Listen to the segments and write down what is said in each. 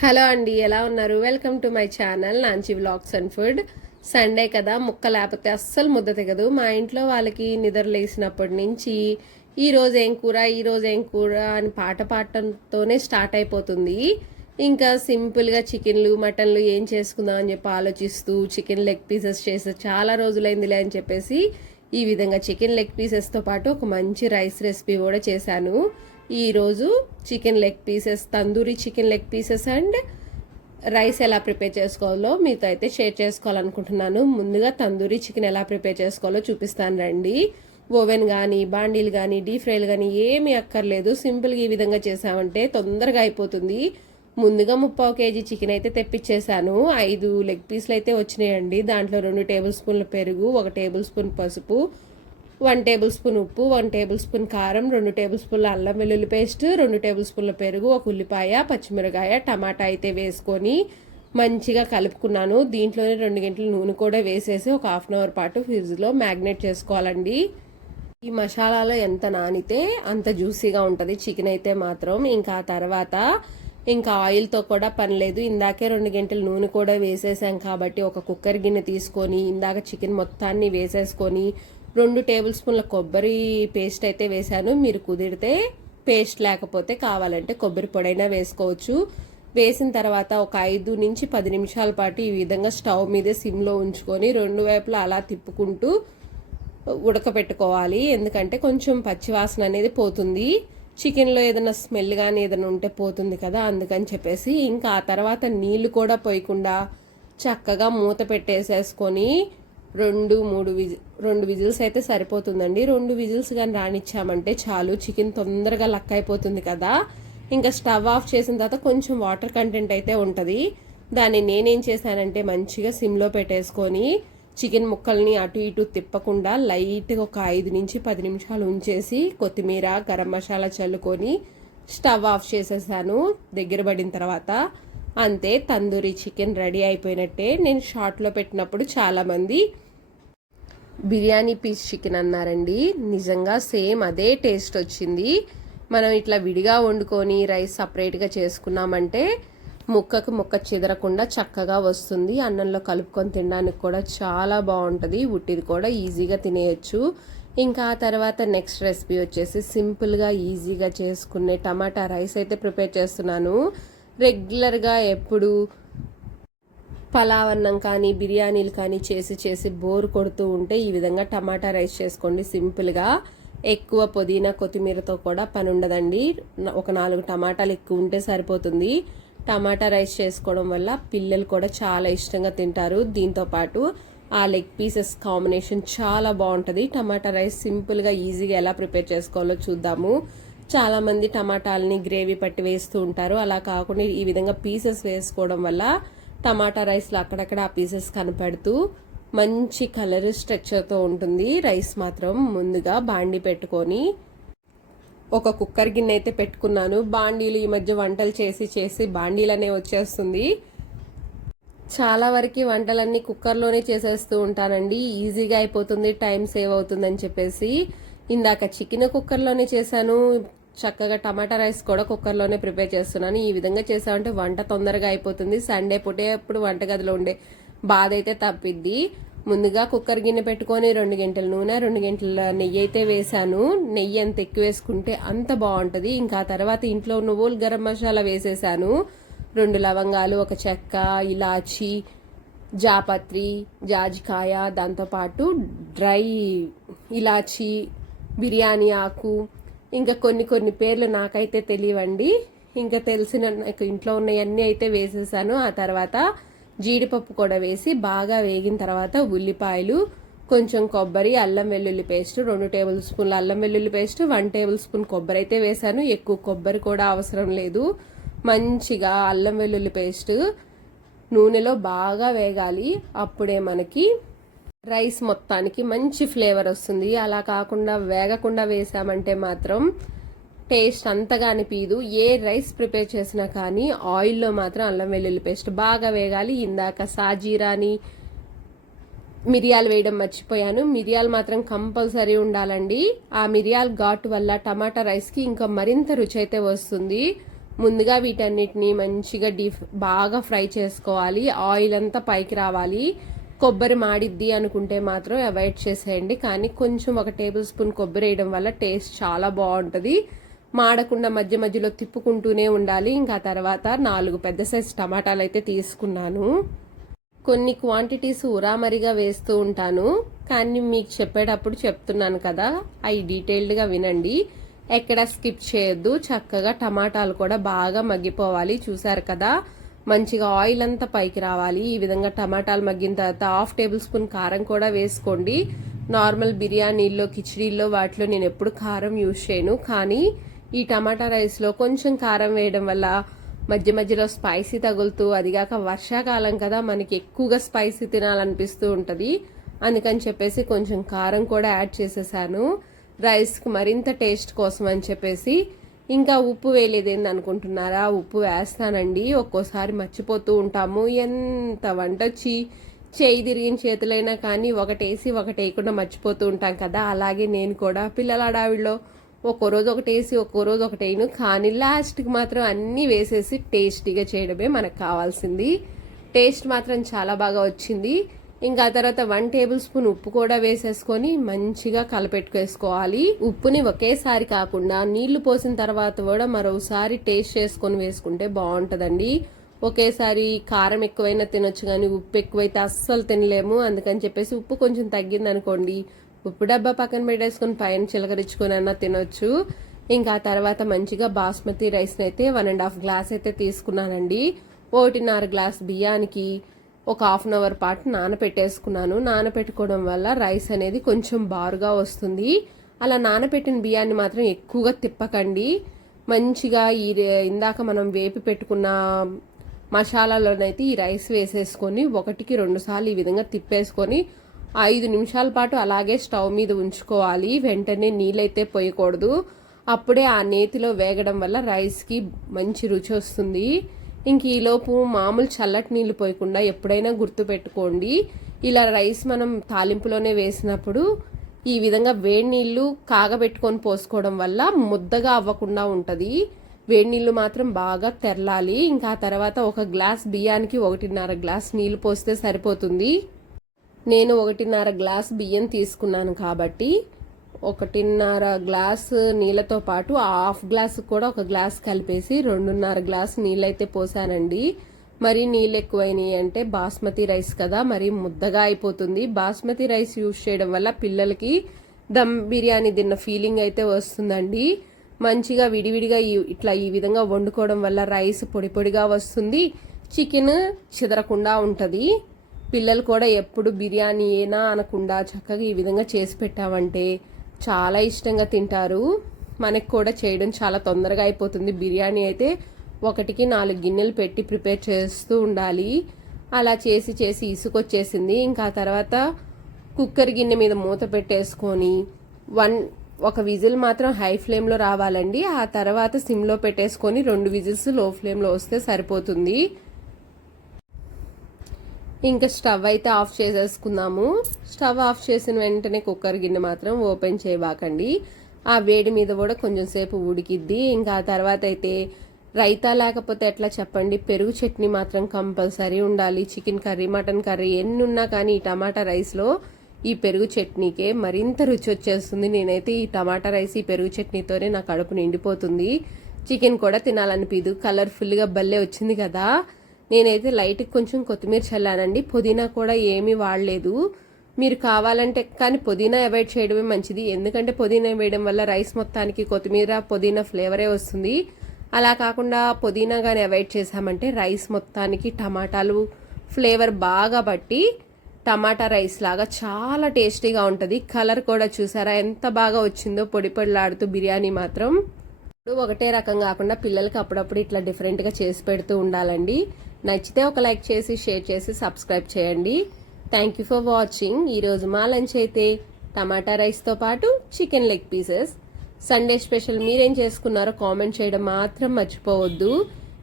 Hello అండి ఎలా ఉన్నారు? Welcome to my channel Nanchi vlogs and food Sunday కదా ముక్క లేకపోతే అస్సలు ముద్ద తెగదు. మా ఇంట్లో వాళ్ళకి నిద్ర లేసినప్పటి నుంచి ఈరోజు ఏం కూర ఈరోజు ఏం కూర అని పాట పాడటంతోనే స్టార్ట్ అయిపోతుంది. ఇంకా సింపుల్గా చికెన్లు మటన్లు ఏం చేసుకుందాం అని చెప్పి ఆలోచిస్తూ చికెన్ లెగ్ పీసెస్ చేస్తే చాలా రోజులైందిలే అని చెప్పేసి ఈ విధంగా చికెన్ లెగ్ పీసెస్తో పాటు ఒక మంచి రైస్ రెసిపీ కూడా చేశాను. ఈరోజు chicken leg pieces tandoori chicken leg pieces and rice ఎలా ప్రిపేర్ చేసుకోవాలో మీతో అయితే షేర్ చేసుకోవాలనుకుంటున్నాను. ముందుగా తందూరి చికెన్ ఎలా ప్రిపేర్ చేసుకోవాలో చూపిస్తాను రండి. ఓవెన్ కానీ బాండీలు కానీ డీప్ ఫ్రైలు కానీ ఏమీ అక్కర్లేదు. సింపుల్గా ఈ విధంగా చేసామంటే తొందరగా అయిపోతుంది. ముందుగా ముప్పావు కేజీ చికెన్ అయితే తెప్పించేశాను. ఐదు లెగ్ పీస్లు అయితే వచ్చినాయండి. దాంట్లో రెండు టేబుల్ స్పూన్ల పెరుగు ఒక టేబుల్ స్పూన్ పసుపు వన్ టేబుల్ స్పూన్ ఉప్పు వన్ టేబుల్ స్పూన్ కారం రెండు టేబుల్ స్పూన్ల అల్లం వెల్లుల్లి పేస్ట్ రెండు టేబుల్ స్పూన్ల పెరుగు ఒక ఉల్లిపాయ పచ్చిమిరకాయ టమాటా అయితే వేసుకొని మంచిగా కలుపుకున్నాను. దీంట్లోనే రెండు గంటల నూనె కూడా వేసేసి ఒక హాఫ్ అన్ అవర్ పాటు ఫ్రిడ్జ్లో మ్యాగ్నేట్ చేసుకోవాలండి. ఈ మసాలాలో ఎంత నానితే అంత జ్యూసీగా ఉంటుంది. చికెన్ అయితే మాత్రం ఇంకా ఆ తర్వాత ఇంకా ఆయిల్తో కూడా పని లేదు. ఇందాకే రెండు గంటల నూనె కూడా వేసేసాం కాబట్టి ఒక కుక్కర్ గిన్నె తీసుకొని ఇందాక చికెన్ మొత్తాన్ని వేసేసుకొని రెండు టేబుల్ స్పూన్ల కొబ్బరి పేస్ట్ అయితే వేశాను. మీరు కుదిరితే పేస్ట్ లేకపోతే కావాలంటే కొబ్బరి పొడైనా వేసుకోవచ్చు. వేసిన తర్వాత ఒక ఐదు నుంచి పది నిమిషాల పాటు ఈ విధంగా స్టవ్ మీద సిమ్లో ఉంచుకొని రెండు వైపులా అలా తిప్పుకుంటూ ఉడకపెట్టుకోవాలి. ఎందుకంటే కొంచెం పచ్చివాసన అనేది పోతుంది. చికెన్లో ఏదైనా స్మెల్ కానీ ఏదైనా ఉంటే పోతుంది కదా అందుకని చెప్పేసి ఇంకా ఆ తర్వాత నీళ్ళు కూడా పోయకుండా చక్కగా మూత పెట్టేసేసుకొని రెండు మూడు విజి రెండు విజిల్స్ అయితే సరిపోతుందండి. రెండు విజిల్స్ కానీ రానిచ్చామంటే చాలు. చికెన్ తొందరగా లక్ అయిపోతుంది కదా. ఇంకా స్టవ్ ఆఫ్ చేసిన తర్వాత కొంచెం వాటర్ కంటెంట్ అయితే ఉంటుంది. దాన్ని నేనేం చేశానంటే మంచిగా సిమ్లో పెట్టేసుకొని చికెన్ ముక్కల్ని అటు ఇటు తిప్పకుండా లైట్గా ఒక ఐదు నుంచి పది నిమిషాలు ఉంచేసి కొత్తిమీర గరం మసాలా చల్లుకొని స్టవ్ ఆఫ్ చేసేసాను దగ్గర పడిన తర్వాత. అంతే తందూరి చికెన్ రెడీ అయిపోయినట్టే. నేను షార్ట్లో పెట్టినప్పుడు చాలామంది బిర్యానీ పీస్ చికెన్ అన్నారండి. నిజంగా సేమ్ అదే టేస్ట్ వచ్చింది. మనం ఇట్లా విడిగా వండుకొని రైస్ సపరేట్గా చేసుకున్నామంటే ముక్కకు ముక్క చెదరకుండా చక్కగా వస్తుంది. అన్నంలో కలుపుకొని తినడానికి కూడా చాలా బాగుంటుంది. ఉట్టిది కూడా ఈజీగా తినేయచ్చు. ఇంకా ఆ తర్వాత నెక్స్ట్ రెసిపీ వచ్చేసి సింపుల్గా ఈజీగా చేసుకునే టమాటా రైస్ అయితే ప్రిపేర్ చేస్తున్నాను. రెగ్యులర్గా ఎప్పుడు పలావన్నం కానీ బిర్యానీలు కానీ చేసి చేసి బోర్ కొడుతూ ఉంటే ఈ విధంగా టమాటా రైస్ చేసుకోండి. సింపుల్గా ఎక్కువ పుదీనా కొత్తిమీరతో కూడా పని ఉండదండి. ఒక నాలుగు టమాటాలు ఎక్కువ ఉంటే సరిపోతుంది. టమాటా రైస్ చేసుకోవడం వల్ల పిల్లలు కూడా చాలా ఇష్టంగా తింటారు. దీంతో పాటు ఆ లెగ్ పీసెస్ కాంబినేషన్ చాలా బాగుంటుంది. టమాటా రైస్ సింపుల్గా ఈజీగా ఎలా ప్రిపేర్ చేసుకోవాలో చూద్దాము. చాలామంది టమాటాలని గ్రేవీ పట్టి వేస్తూ ఉంటారు. అలా కాకుండా ఈ విధంగా పీసెస్ వేసుకోవడం వల్ల టమాటా రైస్లో అక్కడక్కడ ఆ పీసెస్ కనపడుతూ మంచి కలర్ స్ట్రక్చర్తో ఉంటుంది. రైస్ మాత్రం ముందుగా బాండి పెట్టుకొని ఒక కుక్కర్ గిన్నె అయితే పెట్టుకున్నాను. బాండీలు ఈ మధ్య వంటలు చేసి చేసి బాండీలనే వచ్చేస్తుంది. చాలా వరకు వంటలన్నీ కుక్కర్లోనే చేసేస్తూ ఉంటానండి. ఈజీగా అయిపోతుంది టైం సేవ్ అవుతుందని చెప్పేసి. ఇందాక చికెన్ కుక్కర్లోనే చేశాను. చక్కగా టమాటా రైస్ కూడా కుక్కర్లోనే ప్రిపేర్ చేస్తున్నాను. ఈ విధంగా చేసామంటే వంట తొందరగా అయిపోతుంది. సండే పుట్టే అప్పుడు వంటగదిలో ఉండే బాధ అయితే తప్పిద్ది. ముందుగా కుక్కర్ గిన్నె పెట్టుకొని రెండు గంటల నూనె రెండు గంటల నెయ్యి అయితే వేసాను నెయ్యి ఎంత ఎక్కువ వేసుకుంటే అంత బాగుంటుంది. ఇంకా తర్వాత ఇంట్లో నువ్వులు గరం మసాలా వేసేసాను రెండు లవంగాలు ఒక చెక్క ఇలాచి జాపత్రి జాజికాయ దాంతోపాటు డ్రై ఇలాచి బిర్యానీ ఆకు ఇంకా కొన్ని కొన్ని పేర్లు నాకైతే తెలియవండి. ఇంకా తెలిసిన ఇంట్లో ఉన్నవన్నీ అయితే వేసేసాను. ఆ తర్వాత జీడిపప్పు కూడా వేసి బాగా వేగిన తర్వాత ఉల్లిపాయలు కొంచెం కొబ్బరి అల్లం వెల్లుల్లి పేస్ట్ రెండు టేబుల్ స్పూన్ల అల్లం వెల్లుల్లి పేస్ట్ వన్ టేబుల్ స్పూన్ కొబ్బరి అయితే వేసాను. ఎక్కువ కొబ్బరి కూడా అవసరం లేదు. మంచిగా అల్లం వెల్లుల్లి పేస్ట్ నూనెలో బాగా వేగాలి. అప్పుడే మనకి రైస్ మొత్తానికి మంచి ఫ్లేవర్ వస్తుంది. అలా కాకుండా వేగకుండా వేసామంటే మాత్రం టేస్ట్ అంతగా అనిపించదు ఏ రైస్ ప్రిపేర్ చేసినా కానీ ఆయిల్లో మాత్రం అల్లం వెల్లుల్లి పేస్ట్ బాగా వేగాలి. ఇందాక సాజీరాని మిరియాలు వేయడం మర్చిపోయాను. మిరియాలు మాత్రం కంపల్సరీ ఉండాలండి. ఆ మిరియాల ఘాటు వల్ల టమాటా రైస్కి ఇంకా మరింత రుచి అయితే వస్తుంది. ముందుగా వీటన్నిటిని మంచిగా డీప్ బాగా ఫ్రై చేసుకోవాలి. ఆయిల్ అంతా పైకి రావాలి. కొబ్బరి మాడిద్ది అనుకుంటే మాత్రం అవాయిడ్ చేసేయండి. కానీ కొంచెం ఒక టేబుల్ స్పూన్ కొబ్బరి వేయడం వల్ల టేస్ట్ చాలా బాగుంటుంది. మాడకుండా మధ్య మధ్యలో తిప్పుకుంటూనే ఉండాలి. ఇంకా తర్వాత నాలుగు పెద్ద సైజ్ టమాటాలు అయితే తీసుకున్నాను. కొన్ని క్వాంటిటీస్ ఉరామరిగా వేస్తూ ఉంటాను. కానీ మీకు చెప్పేటప్పుడు చెప్తున్నాను కదా అవి డీటెయిల్డ్గా వినండి. ఎక్కడ స్కిప్ చేయొద్దు. చక్కగా టమాటాలు కూడా బాగా మగ్గిపోవాలి. చూసారు కదా? మంచిగా ఆయిల్ అంతా పైకి రావాలి. ఈ విధంగా టమాటాలు మగ్గిన తర్వాత హాఫ్ టేబుల్ స్పూన్ కారం కూడా వేసుకోండి. నార్మల్ బిర్యానీల్లో కిచడీల్లో వాటిలో నేను ఎప్పుడు కారం యూజ్ చేయను. కానీ ఈ టమాటా రైస్లో కొంచెం కారం వేయడం వల్ల మధ్య మధ్యలో స్పైసీ తగులుతూ అదిగాక వర్షాకాలం కదా మనకి ఎక్కువగా స్పైసీ తినాలనిపిస్తూ ఉంటుంది. అందుకని చెప్పేసి కొంచెం కారం కూడా యాడ్ చేసేసాను. రైస్కి మరింత టేస్ట్ కోసం అని చెప్పేసి ఇంకా ఉప్పు వేయలేదేంది అనుకుంటున్నారా? ఉప్పు వేస్తానండి ఒక్కోసారి మర్చిపోతూ ఉంటాము. ఎంత వంట వచ్చి చేయి తిరిగిన చేతులైనా కానీ ఒకటేసి ఒకటి వేయకుండా మర్చిపోతూ ఉంటాం కదా. అలాగే నేను కూడా పిల్లల అడావిడిలో ఒక్కో రోజు ఒకటి వేసి ఒక్కో రోజు ఒకటి వేయను. కానీ లాస్ట్కి మాత్రం అన్నీ వేసేసి టేస్టీగా చేయడమే మనకు కావాల్సింది. టేస్ట్ మాత్రం చాలా బాగా వచ్చింది. ఇంకా తర్వాత వన్ టేబుల్ స్పూన్ ఉప్పు కూడా వేసేసుకొని మంచిగా కలపెట్టుకేసుకోవాలి. ఉప్పుని ఒకేసారి కాకుండా నీళ్ళు పోసిన తర్వాత కూడా మరోసారి టేస్ట్ చేసుకొని వేసుకుంటే బాగుంటుందండి. ఒకేసారి కారం ఎక్కువైనా తినొచ్చు కానీ ఉప్పు ఎక్కువైతే అస్సలు తినలేము. అందుకని చెప్పేసి ఉప్పు కొంచెం తగ్గింది అనుకోండి ఉప్పు డబ్బా పక్కన పెట్టేసుకొని పైన చిలకరించుకొని అన్నా తినొచ్చు. ఇంకా తర్వాత మంచిగా బాస్మతి రైస్ని అయితే వన్ అండ్ హాఫ్ గ్లాస్ అయితే తీసుకున్నానండి. ఒకటిన్నర గ్లాస్ బియ్యానికి ఒక హాఫ్ అన్ అవర్ పాటు నానపెట్టేసుకున్నాను. నానపెట్టుకోవడం వల్ల రైస్ అనేది కొంచెం బారుగా వస్తుంది. అలా నానపెట్టిన బియ్యాన్ని మాత్రం ఎక్కువగా తిప్పకండి. మంచిగా ఈ ఇందాక మనం వేపి పెట్టుకున్న మసాలాలోనైతే ఈ రైస్ వేసేసుకొని ఒకటికి రెండు సార్లు ఈ విధంగా తిప్పేసుకొని ఐదు నిమిషాల పాటు అలాగే స్టవ్ మీద ఉంచుకోవాలి. వెంటనే నీళ్ళైతే పోయకూడదు. అప్పుడే ఆ నేతిలో వేగడం వల్ల రైస్కి మంచి రుచి వస్తుంది. ఇంక ఈలోపు మామూలు చల్లటి నీళ్ళు పోయకుండా ఎప్పుడైనా గుర్తుపెట్టుకోండి. ఇలా రైస్ మనం తాలింపులోనే వేసినప్పుడు ఈ విధంగా వేడి నీళ్ళు కాగబెట్టుకొని పోసుకోవడం వల్ల ముద్దగా అవ్వకుండా ఉంటుంది. వేడి నీళ్ళు మాత్రం బాగా తెరలాలి. ఇంకా తర్వాత ఒక గ్లాస్ బియ్యానికి ఒకటిన్నర గ్లాస్ నీళ్ళు పోస్తే సరిపోతుంది. నేను ఒకటిన్నర గ్లాస్ బియ్యం తీసుకున్నాను కాబట్టి ఒకటిన్నర గ్లాస్ నీళ్ళతో పాటు హాఫ్ గ్లాస్ కూడా ఒక గ్లాస్ కలిపేసి రెండున్నర గ్లాస్ నీళ్ళైతే పోసానండి. మరి నీళ్ళు ఎక్కువైనాయి అంటే బాస్మతి రైస్ కదా మరి ముద్దగా అయిపోతుంది. బాస్మతి రైస్ యూజ్ చేయడం వల్ల పిల్లలకి దమ్ బిర్యానీ తిన్న ఫీలింగ్ అయితే వస్తుందండి. మంచిగా విడివిడిగా ఇట్లా ఈ విధంగా వండుకోవడం వల్ల రైస్ పొడి పొడిగా వస్తుంది. చికెన్ చెదరకుండా ఉంటుంది. పిల్లలు కూడా ఎప్పుడు బిర్యానీ ఏనా అనకుండా చక్కగా ఈ విధంగా చేసి పెట్టామంటే చాలా ఇష్టంగా తింటారు. మనకు కూడా చేయడం చాలా తొందరగా అయిపోతుంది. బిర్యానీ అయితే ఒకటికి నాలుగు గిన్నెలు పెట్టి ప్రిపేర్ చేస్తూ ఉండాలి. అలా చేసి చేసి ఇసుకొచ్చేసింది. ఇంకా తర్వాత కుక్కర్ గిన్నె మీద మూత పెట్టేసుకొని వన్ ఒక విజిల్ మాత్రం హై ఫ్లేమ్లో రావాలండి. ఆ తర్వాత సిమ్లో పెట్టేసుకొని రెండు విజిల్స్లో ఫ్లేమ్లో వస్తే సరిపోతుంది. ఇంకా స్టవ్ అయితే ఆఫ్ చేసేసుకుందాము స్టవ్ ఆఫ్ చేసిన వెంటనే కుక్కర్ గిన్నె మాత్రం ఓపెన్ చేయబాకండి. ఆ వేడి మీద కూడా కొంచెం సేపు ఉడికిద్ది. ఇంకా తర్వాత అయితే రైతా లేకపోతే ఎట్లా చెప్పండి? పెరుగు చట్నీ మాత్రం కంపల్సరీ ఉండాలి. చికెన్ కర్రీ మటన్ కర్రీ ఎన్ని ఉన్నా కానీ ఈ టమాటా రైస్లో ఈ పెరుగు చట్నీకే మరింత రుచి వచ్చేస్తుంది. నేనైతే ఈ టమాటా రైస్ ఈ పెరుగు చట్నీతోనే నా కడుపు నిండిపోతుంది. చికెన్ కూడా తినాలనిపిదు. కలర్ఫుల్గా భలే వచ్చింది కదా. నేనైతే లైట్కి కొంచెం కొత్తిమీర చల్లానండి. పుదీనా కూడా ఏమీ వాడలేదు. మీరు కావాలంటే కానీ పుదీనా అవాయిడ్ చేయడమే మంచిది. ఎందుకంటే పుదీనా వేయడం వల్ల రైస్ మొత్తానికి కొత్తిమీర పుదీనా ఫ్లేవరే వస్తుంది. అలా కాకుండా పుదీనా కానీ అవాయిడ్ చేసామంటే రైస్ మొత్తానికి టమాటాలు ఫ్లేవర్ బాగా బట్టి టమాటా రైస్ లాగా చాలా టేస్టీగా ఉంటుంది. కలర్ కూడా చూసారా? ఎంత బాగా వచ్చిందో పొడి పొడిలాడుతూ బిర్యానీ మాత్రం. ఒకటే రకం కాకుండా పిల్లలకి అప్పుడప్పుడు ఇట్లా డిఫరెంట్గా చేసి పెడుతూ ఉండాలండి. నచ్చితే ఒక లైక్ చేసి షేర్ చేసి సబ్స్క్రైబ్ చేయండి. థ్యాంక్ యూ ఫర్ వాచింగ్ ఈరోజు మా లంచ్ అయితే టమాటా రైస్తో పాటు chicken leg pieces Sunday special మీరేం చేసుకున్నారో కామెంట్ చేయడం మాత్రం మర్చిపోవద్దు.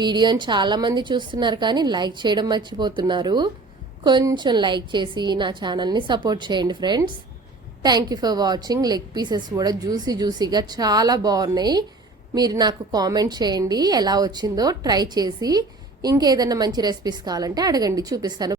వీడియోని చాలామంది చూస్తున్నారు కానీ లైక్ చేయడం మర్చిపోతున్నారు. కొంచెం లైక్ చేసి నా ఛానల్ని సపోర్ట్ చేయండి friends thank you for watching leg pieces కూడా జ్యూసీ జ్యూసీగా చాలా బాగున్నాయి. మీరు నాకు కామెంట్ చేయండి ఎలా వచ్చిందో ట్రై చేసి ఇంకేదైనా మంచి రెసిపీస్ కావాలంటే అడగండి చూపిస్తాను.